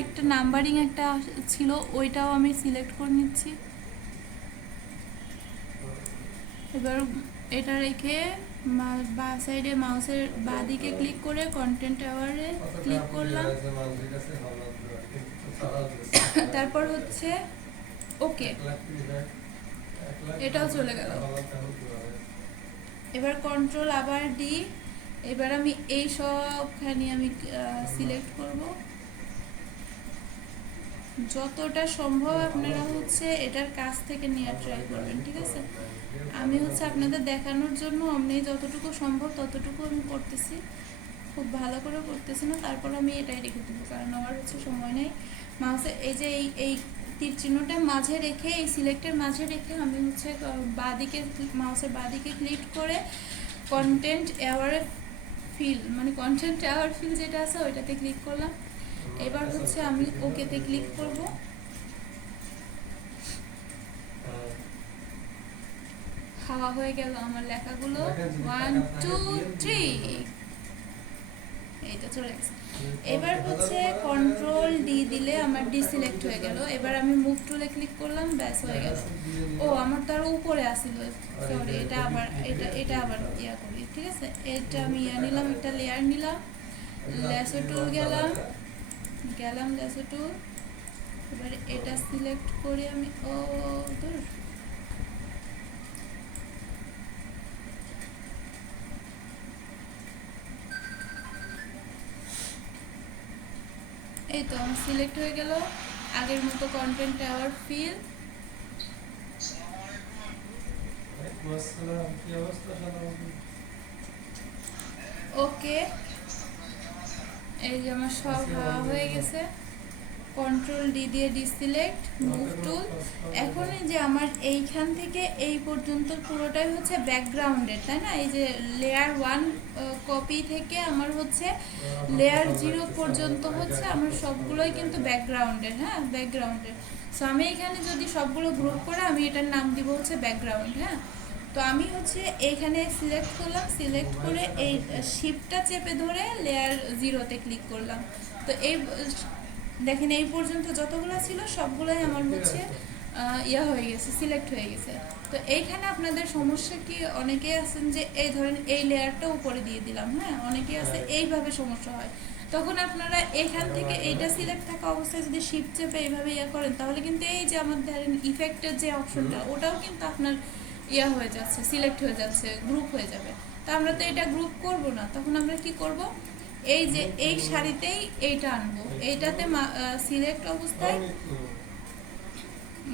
একটা নাম্বারিং একটা ছিল, ওইটাও আমি সিলেক্ট করে নিচ্ছি। এবার এটা রেখে বা সাইডে মাউসের বাঁ দিকে ক্লিক করে কন্টেন্ট অ্যাওয়ারে ক্লিক করলাম। তারপর হচ্ছে ওকে, এটাও চলে গেল। এবার কন্ট্রোল আবার ডি। এবার আমি এই সবখানি আমি সিলেক্ট করব। যতটা সম্ভব আপনারা হচ্ছে এটার কাছ থেকে নেওয়ার ট্রাই করবেন, ঠিক আছে? আমি হচ্ছে আপনাদের দেখানোর জন্য আমি যতটুকু সম্ভব ততটুকু আমি করতেছি, খুব ভালো করে করতেছি না। তারপর আমি এটাই রেখে দেবো, কারণ আমার হচ্ছে সময় নেই। মাউসে এই যে এই তীর চিহ্নটা মাঝে রেখে, এই সিলেক্টের মাঝে রেখে আমি হচ্ছে বাঁদিকে, মাউসের বাঁদিকে ক্লিক করে কন্টেন্ট অ্যাওয়ারে ফিল, মানে কন্টেন্ট অ্যাওয়ার ফিল যেটা আছে ওইটাতে ক্লিক করলাম। এবার হচ্ছে আমি ওকেতে ক্লিক করব। খাওয়া হয়ে গেল আমার লেখাগুলো, 1 2 3, এইটা চলে গেছে। এবার হচ্ছে কন্ট্রোল ডি দিলে আমার ডিসিলেক্ট হয়ে গেল। এবার আমি মুভ টুলে ক্লিক করলাম, ব্যাস হয়ে গেল। ও আমার তার উপরে আসিল, সরি, এটা আবার এটা আবার ইয়া করি, ঠিক আছে? এটা আমি ইয়া নিলাম, একটা লেয়ার নিলাম, ল্যাসো টুল গেলাম ল্যাসো টুল। এবার এটা সিলেক্ট করে আমি দূর, এই তো আমার সিলেক্ট হয়ে গেল আগের মতো কন্টেন্ট অ্যাওয়ার ফিল। ওকে, এই যে আমার সব হয়ে গেছে। কন্ট্রোল ডি দিয়ে ডিসিলেক্ট, মুভ টুল। এখন এই যে আমার এইখান থেকে এই পর্যন্ত পুরোটাই হচ্ছে ব্যাকগ্রাউন্ডের, তাই না? এই যে লেয়ার 1 কপি থেকে আমার হচ্ছে লেয়ার 0 পর্যন্ত হচ্ছে আমার সবগুলোই কিন্তু ব্যাকগ্রাউন্ডের, হ্যাঁ, ব্যাকগ্রাউন্ডের। সো আমি এখানে যদি সবগুলো গ্রুপ করে আমি এটার নাম দিব হচ্ছে ব্যাকগ্রাউন্ড, হ্যাঁ। তো আমি হচ্ছে এইখানে সিলেক্ট করলাম, সিলেক্ট করে এই শিফটটা চেপে ধরে লেয়ার 0তে ক্লিক করলাম। তো এই দেখেন এই পর্যন্ত যতগুলো ছিল সবগুলোই আমার হচ্ছে ইয়া হয়ে গেছে, সিলেক্ট হয়ে গেছে। তো এইখানে আপনাদের সমস্যা কি, অনেকেই আছেন যে এই ধরেন এই লেয়ারটা উপরে দিয়ে দিলাম, হ্যাঁ, অনেকেই আছে এইভাবে সমস্যা হয়। তখন আপনারা এখান থেকে এইটা সিলেক্ট থাকা অবস্থায় যদি শিফট চেপে এইভাবে ইয়া করেন, তাহলে কিন্তু এই যে আমার ধরেন ইফেক্টের যে অপশনটা, ওটাও কিন্তু আপনার ইয়া হয়ে যাচ্ছে, সিলেক্ট হয়ে যাচ্ছে, গ্রুপ হয়ে যাবে। তো আমরা তো এটা গ্রুপ করব না, তখন আমরা কি করব, এই যে এই সারিতেই এইটা আনবো। এইটাতে সিলেক্ট অবস্থায়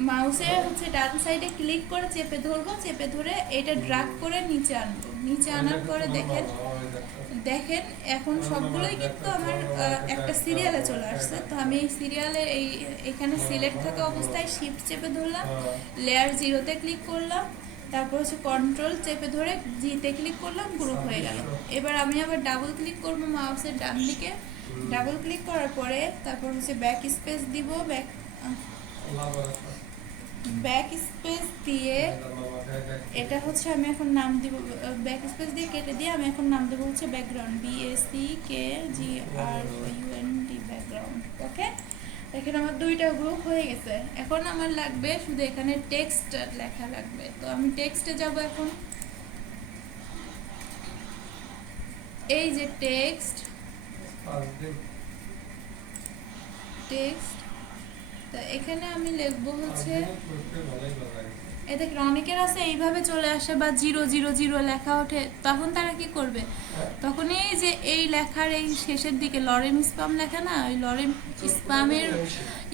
মাউসে হচ্ছে ডান সাইডে ক্লিক করে চেপে ধরবো, চেপে ধরে এটা ড্রাগ করে নিচে আনবো। নিচে আনার পরে দেখেন দেখেন এখন সবগুলোই কিন্তু আমার একটা সিরিয়ালে চলে আসছে। তো আমি এই সিরিয়ালে এখানে সিলেক্ট থাকা অবস্থায় শিফট চেপে ধরলাম, লেয়ার 0তে ক্লিক করলাম, তারপর হচ্ছে কন্ট্রোল চেপে ধরে জিতে ক্লিক করলাম, গ্রুপ হয়ে গেল। এবার আমি আবার ডাবল ক্লিক করবো মাউসের ডান দিকে, ডাবল ক্লিক করার পরে তারপর হচ্ছে ব্যাক স্পেস দিব, ব্যাক স্পেস দিয়ে এটা হচ্ছে আমি এখন নাম দিব, ব্যাক স্পেস দিয়ে কেটে দিয়ে আমি এখন নাম দেবো হচ্ছে ব্যাকগ্রাউন্ড, BACKGROUND, ব্যাকগ্রাউন্ড। ওকে, এখানে আমার দুইটা গ্রুপ হয়ে গেছে। এখন আমার লাগবে শুধু এখানে টেক্সট লেখা লাগবে। তো আমি টেক্সটে যাব এখন। এই যে টেক্সট, তো এখানে আমি লিখবো হচ্ছে, এই দেখেন অনেকের আছে এইভাবে চলে আসে বা 000 লেখা ওঠে, তখন তারা কি করবে, তখন এই যে এই লেখার এই শেষের দিকে লরেম স্পাম লেখা না, ওই লরেম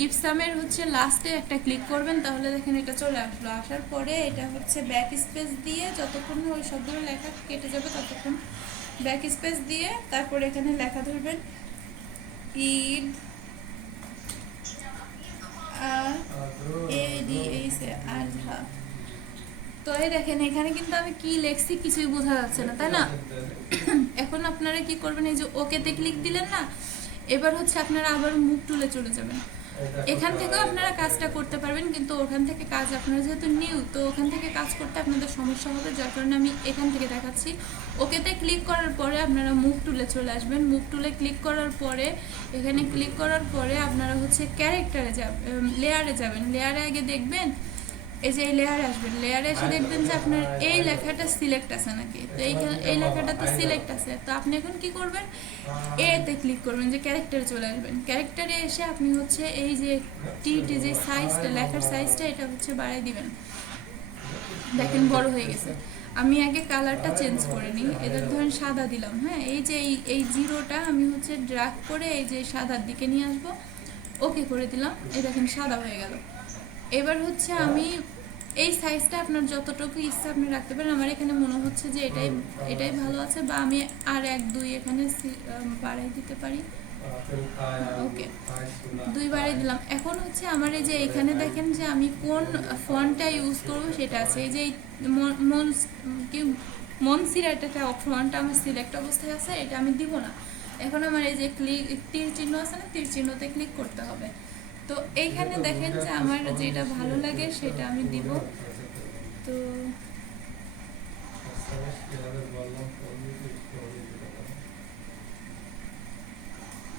ইপসামের হচ্ছে লাস্টে একটা ক্লিক করবেন, তাহলে দেখেন এটা চলে আসলো। আসার পরে এটা হচ্ছে ব্যাক স্পেস দিয়ে যতক্ষণ ওই সবগুলো লেখা কেটে যাবে ততক্ষণ ব্যাক স্পেস দিয়ে তারপরে এখানে লেখা ধরবেন ঈদ আজহা। তো এই দেখেন এখানে কিন্তু আমি কি লেখছি কিছুই বোঝা যাচ্ছে না, তাই না? এখন আপনারা কি করবেন, এই যে ওকেতে ক্লিক দিলেন না, এবার হচ্ছে আপনারা আবার মুভ টুলে চলে যাবেন। এখান থেকেও আপনারা কাজটা করতে পারবেন, কিন্তু ওখান থেকে কাজ আপনারা যেহেতু নিউ, তো ওখান থেকে কাজ করতে আপনাদের সমস্যা হবে, যার কারণে আমি এখান থেকে দেখাচ্ছি। ওকেতে ক্লিক করার পরে আপনারা মুভ টুলে চলে আসবেন। মুভ টুলে ক্লিক করার পরে এখানে ক্লিক করার পরে আপনারা হচ্ছে ক্যারেক্টারে যাবেন, লেয়ারে যাবেন। লেয়ারে আগে দেখবেন এই যে এই লেয়ারে আসবেন, লেয়ারে এসে দেখবেন যে আপনার এই লেখাটা সিলেক্ট আছে নাকি। তো এইখানে এই লেখাটা তো সিলেক্ট আছে, তো আপনি এখন কি করবেন, এতে ক্লিক করবেন, যে ক্যারেক্টারে চলে আসবেন। ক্যারেক্টারে এসে আপনি হচ্ছে এই যে টি যে সাইজটা, লেখার সাইজটা এটা হচ্ছে বাড়াই দিবেন। দেখেন বড় হয়ে গেছে। আমি আগে কালারটা চেঞ্জ করে নিই, এদের ধরেন সাদা দিলাম। হ্যাঁ, এই যে এই জিরোটা আমি হচ্ছে ড্র্যাগ করে এই যে সাদার দিকে নিয়ে আসবো, ওকে করে দিলাম। এই দেখেন সাদা হয়ে গেল। এবার হচ্ছে আমি এই সাইজটা আপনার যতটুকু ইচ্ছা আপনি রাখতে পারেন। আমার এখানে মনে হচ্ছে যে এটাই ভালো আছে, বা আমি আর 1-2 এখানে বাড়াই দিতে পারি। ওকে, 2 বাড়াই দিলাম। এখন হচ্ছে আমার এই যে এখানে দেখেন যে আমি কোন ফন্টটা ইউজ করব সেটা আছে। এই যে মনসিরা একটা ফন্টটা আমার সিলেক্ট অবস্থায় আছে, এটা আমি দিব না। এখন আমার এই যে তীর চিহ্ন আছে না, তীর চিহ্নতে ক্লিক করতে হবে। তো এইখানে দেখেন যে আমার যেটা ভালো লাগে সেটা আমি দিব। তো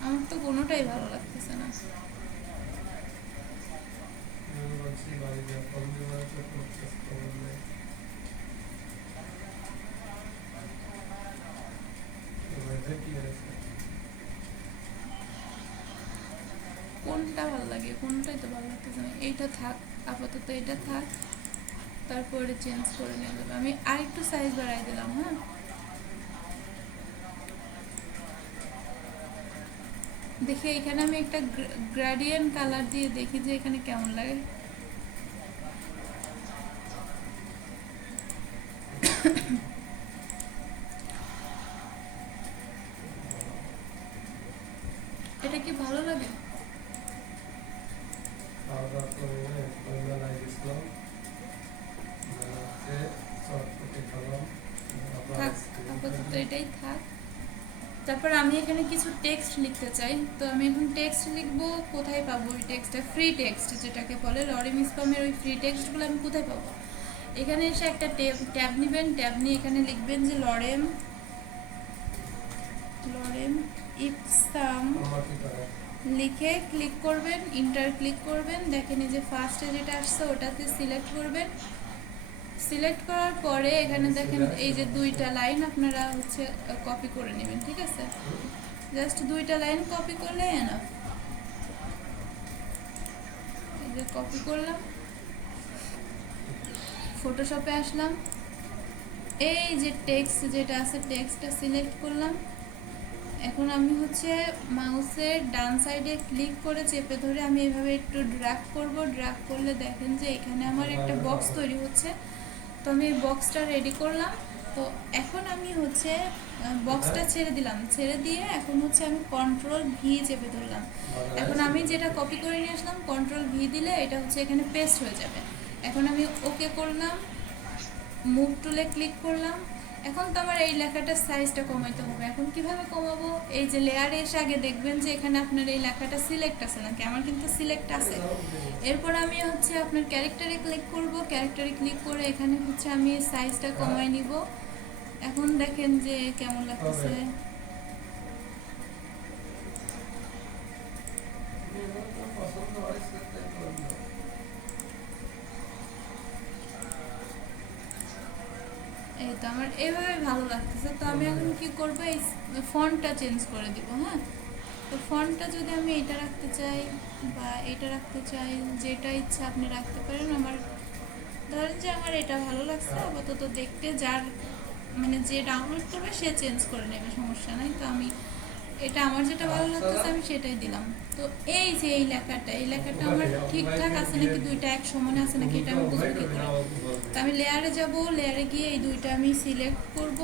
আমার তো কোনোটাই ভালো লাগতেছে না। কোনটা ভালো লাগে, কোনটাই তো ভালো লাগতেছে না। এইটা থাক আপাতত, এটা থাক, তারপরে চেঞ্জ করে নিয়ে যাবে। আমি আরেকটু সাইজ বাড়াই দিলাম। হ্যাঁ, দেখি এখানে আমি একটা গ্রেডিয়েন্ট কালার দিয়ে দেখি যে এখানে কেমন লাগে। এটা কি ভালো লাগে? থাক আপাতত, এটাই থাক। তারপর আমি এখানে কিছু টেক্সট লিখতে চাই, তো আমি এখন টেক্সট লিখবো। কোথায় পাবো ওই টেক্সটটা? ফ্রি টেক্সট যেটাকে বলে, লরেম স্পামের ওই ফ্রি টেক্সটগুলো আমি কোথায় পাবো? এখানে এসে একটা ট্যাব নেবেন, ট্যাব নিয়ে এখানে লিখবেন যে লরেম ইপসাম লিখে ক্লিক করবেন, ইন্টার ক্লিক করবেন। দেখেন এই যে ফার্স্টে যেটা আসছে ওটাতে সিলেক্ট করবেন। সিলেক্ট করার পরে এখানে দেখেন এই যে 2টা লাইন আপনারা হচ্ছে কপি করে নেবেন। ঠিক আছে, জাস্ট 2টা লাইন কপি করলে এনাফ। এই যে কপি করলাম, ফটোশপে আসলাম, এই যে টেক্সট যেটা আছে টেক্সটটা সিলেক্ট করলাম। এখন আমি হচ্ছে মাউসের ডান সাইডে ক্লিক করে চেপে ধরে আমি এভাবে একটু ড্র্যাগ করব। ড্র্যাগ করলে দেখেন যে এখানে আমার একটা বক্স তৈরি হচ্ছে। তো আমি এই বক্সটা রেডি করলাম। তো এখন আমি হচ্ছে বক্সটা ছেড়ে দিলাম, ছেড়ে দিয়ে এখন হচ্ছে আমি কন্ট্রোল-V চেপে ধরলাম। এখন আমি যেটা কপি করে নিয়ে আসলাম, কন্ট্রোল-V দিলে এটা হচ্ছে এখানে পেস্ট হয়ে যাবে। এখন আমি ওকে করলাম, মুভ টুলে ক্লিক করলাম। এখন তো আমার এই লেখাটার সাইজটা কমাইতে হবে। এখন কিভাবে কমাবো? এই যে লেয়ারে এসে আগে দেখবেন যে এখানে আপনার এই লেখাটা সিলেক্ট আছে নাকি। আমার কিন্তু সিলেক্ট আছে। এরপর আমি হচ্ছে আপনার ক্যারেক্টারে ক্লিক করব। ক্যারেক্টারে ক্লিক করে এখানে হচ্ছে আমি সাইজটা কমাই নিব। এখন দেখেন যে কেমন লাগতেছে। এই তো আমার এইভাবে ভালো লাগতেছে। তো আমি এখন কি করব, এই ফন্টটা চেঞ্জ করে দিব। হ্যাঁ, তো ফন্টটা যদি আমি এটা রাখতে চাই বা এটা রাখতে চাই, যেটা ইচ্ছা আপনি রাখতে পারেন। আমার ধরেন যে আমার এটা ভালো লাগছে আপাতত দেখতে, যার মানে যে ডাউনলোড করবে সে চেঞ্জ করে নেবে, সমস্যা নাই। তো আমি এটা আমার যেটা ভালো লাগতেছে আমি সেটাই দিলাম। তো এই যে এই লেখাটা আমার ঠিকঠাক আছে নাকি, 2টা এক সমানে আছে নাকি, এটা আমি বুঝবো কি করে? তো আমি লেয়ারে যাব, লেয়ারে গিয়ে এই 2টা আমি সিলেক্ট করব।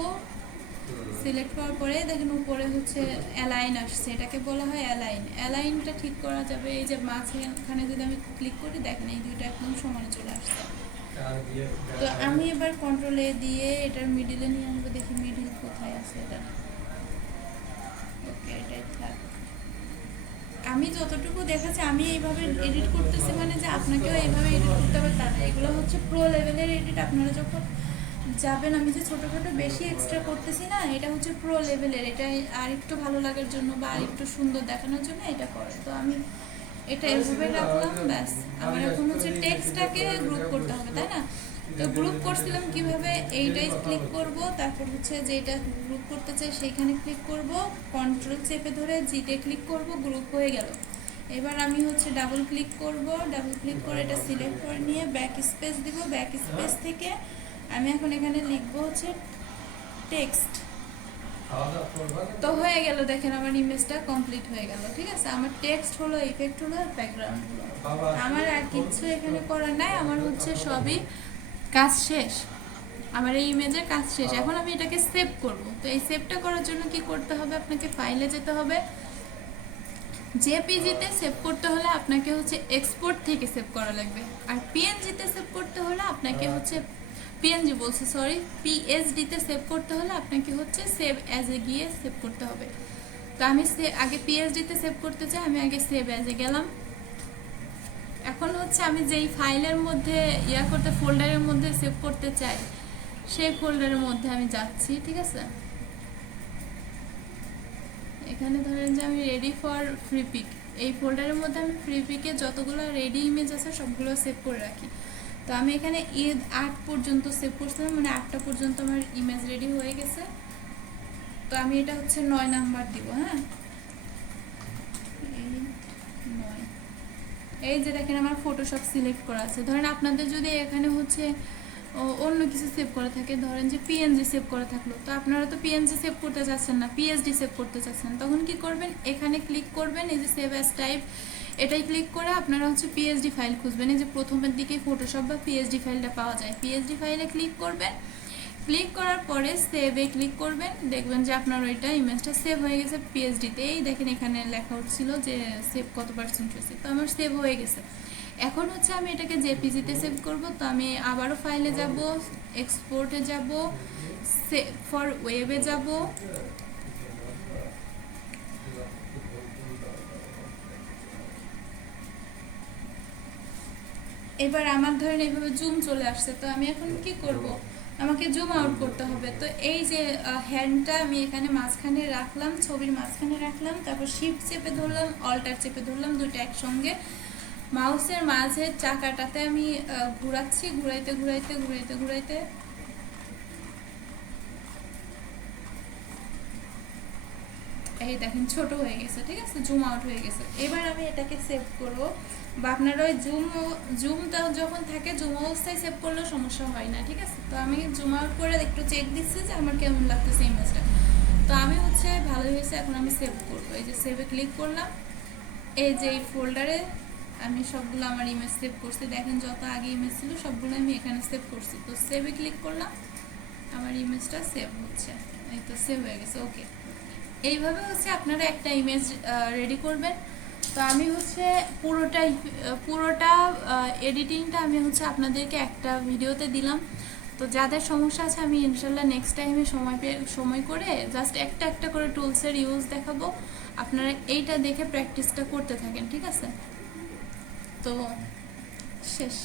সিলেক্ট করার পরে দেখেন উপরে হচ্ছে অ্যালাইন আসছে, এটাকে বলা হয় অ্যালাইন। অ্যালাইনটা ঠিক করা যাবে এই যে মাঝখানে যদি আমি ক্লিক করি, দেখেন এই 2টা একদম সমানে চলে আসছে। তো আমি এবার কন্ট্রোল-A দিয়ে এটার মিডিলে নিয়ে আসবো। দেখি মিডিল কোথায় আছে এটা। ওকে, এটাই থাক। আমি যতটুকু দেখেছি আমি এইভাবে এডিট করতেছি, মানে যে আপনাকেও এইভাবে এডিট করতে হবে তা না। এগুলো হচ্ছে প্রো লেভেলের এডিট। আপনারা যখন যাবেন, আমি যে ছোটোখাটো বেশি এক্সট্রা করতেছি না, এটা হচ্ছে প্রো লেভেলের। এটা আর একটু ভালো লাগার জন্য বা আর একটু সুন্দর দেখানোর জন্য এটা করে। তো আমি এটা এভাবে রাখলাম, ব্যাস। আমার এখন হচ্ছে টেক্সটটাকে গ্রুপ করতে হবে, তাই না? তো গ্রুপ করছিলাম কিভাবে, এইটাই ক্লিক করব, তারপর হচ্ছে যেটা গ্রুপ করতে চাই সেইখানে ক্লিক করব, কন্ট্রোল চেপে ধরে জিতে ক্লিক করব, গ্রুপ হয়ে গেল। এবার আমি হচ্ছে ডাবল ক্লিক করব, ডাবল ক্লিক করে এটা সিলেক্ট করে নিয়ে ব্যাক স্পেস দিব। ব্যাক স্পেস থেকে আমি এখন এখানে লিখবো হচ্ছে টেক্সট। তো হয়ে গেল, দেখেন আমার ইমেজটা কমপ্লিট হয়ে গেল। ঠিক আছে, আমার টেক্সট হলো, ইফেক্ট হলো, ব্যাকগ্রাউন্ড হলো। আমার আর কিছু এখানে করার নাই, আমার হচ্ছে সবই কাজ শেষ। আমার এই ইমেজের কাজ শেষ। এখন আমি এটাকে সেভ করব। তো এই সেভটা করার জন্য কি করতে হবে, আপনাকে ফাইলে যেতে হবে। জেপিজিতে সেভ করতে হলে আপনাকে হচ্ছে এক্সপোর্ট থেকে সেভ করা লাগবে, আর পিএনজিতে সেভ করতে হলে আপনাকে হচ্ছে পিএনজি বলছে সরি পিএসডিতে সেভ করতে হলে আপনাকে হচ্ছে সেভ অ্যাজ এ গিয়ে সেভ করতে হবে। তো আমি আগে পিএসডিতে সেভ করতে চাই, আমি আগে সেভ অ্যাজ এ গেলাম। এখন হচ্ছে আমি যেই ফাইলের মধ্যে ফোল্ডারের মধ্যে সেভ করতে চাই সেই ফোল্ডারের মধ্যে আমি যাচ্ছি। ঠিক আছে, এখানে ধরেন যে আমি রেডি ফর ফ্রি পিক, এই ফোল্ডারের মধ্যে আমি ফ্রি পিকে যতগুলো রেডি ইমেজ আছে সবগুলো সেভ করে রাখি। তো আমি এখানে ঈদ 8 পর্যন্ত সেভ করছিলাম, মানে 8টা পর্যন্ত আমার ইমেজ রেডি হয়ে গেছে। তো আমি এটা হচ্ছে 9 নাম্বার দিব। হ্যাঁ, এই যে দেখেন আমার ফটোশপ সিলেক্ট করা আছে। ধরেন আপনাদের যদি এখানে হচ্ছে অন্য কিছু সেভ করা থাকে, ধরেন যে পিএনজি সেভ করা থাকলো, তো আপনারা তো পিএনজি সেভ করতে চাচ্ছেন না, পিএসডি সেভ করতে চাচ্ছেন, তখন কি করবেন, এখানে ক্লিক করবেন, এই যে সেভ অ্যাজ টাইপ, এটাই ক্লিক করে আপনারা হচ্ছে পিএসডি ফাইল খুঁজবেন। এই যে প্রথমের দিকে ফটোশপ বা পিএসডি ফাইলটা পাওয়া যায়, পিএসডি ফাইলে ক্লিক করবেন। ক্লিক করার পরে সেভে ক্লিক করবেন, দেখবেন যে আপনার ওইটা ইমেজটা সেভ হয়ে গেছে পিএসডিতে। এই দেখেন এখানে লেখা হচ্ছিল যে সেভ কত পার্সেন্ট হয়েছে, তো আমার সেভ হয়ে গেছে। এখন হচ্ছে আমি এটাকে জেপিজিতে সেভ করব। তো আমি আবারও ফাইলে যাব, এক্সপোর্টে যাব, সেভ ফর ওয়েবে যাব, এবার আমার ধরেন এইভাবে জুম চলে আসছে। তো আমি এখন কি করব, আমাকে জুম আউট করতে হবে। তো এই যে হ্যান্ডটা আমি এখানে মাঝখানে রাখলাম, ছবির মাঝখানে রাখলাম, তারপর শিফট চেপে ধরলাম, অল্টার চেপে ধরলাম, দুটো একসঙ্গে। মাউসের মাঝের চাকাটাতে আমি ঘুরাচ্ছি, ঘুরাইতে ঘুরাইতে ঘুরাইতে ঘুরাইতে এই দেখেন ছোট হয়ে গেছে। ঠিক আছে, জুম আউট হয়ে গেছে। এবার আমি এটাকে সেভ করব, বা আপনারা ওই জুমটা যখন থাকে জুম অবস্থায় সেভ করলেও সমস্যা হয় না। ঠিক আছে, তো আমি জুম আউট করে একটু চেক দিচ্ছি যে আমার কেমন লাগতেছে ইমেজটা। তো আমি হচ্ছে ভালোই হয়েছে। এখন আমি সেভ করবো, এই যে সেভে ক্লিক করলাম। এই যে এই ফোল্ডারে আমি সবগুলো আমার ইমেজ সেভ করছি, দেখেন যত আগে ইমেজ ছিল সবগুলো আমি এখানে সেভ করছি। তো সেভে ক্লিক করলাম, আমার ইমেজটা সেভ হচ্ছে, এই তো সেভ হয়ে গেছে। ওকে, এইভাবে হচ্ছে আপনারা একটা ইমেজ রেডি করবেন। তো আমি হচ্ছে পুরোটা এডিটিংটা আমি হচ্ছে আপনাদেরকে একটা ভিডিওতে দিলাম। তো যাদের সমস্যা আছে আমি ইনশাল্লাহ নেক্সট টাইমে সময় করে জাস্ট একটা একটা করে টুলসের ইউজ দেখাবো। আপনারা এইটা দেখে প্র্যাকটিসটা করতে থাকেন। ঠিক আছে, তো শেষ।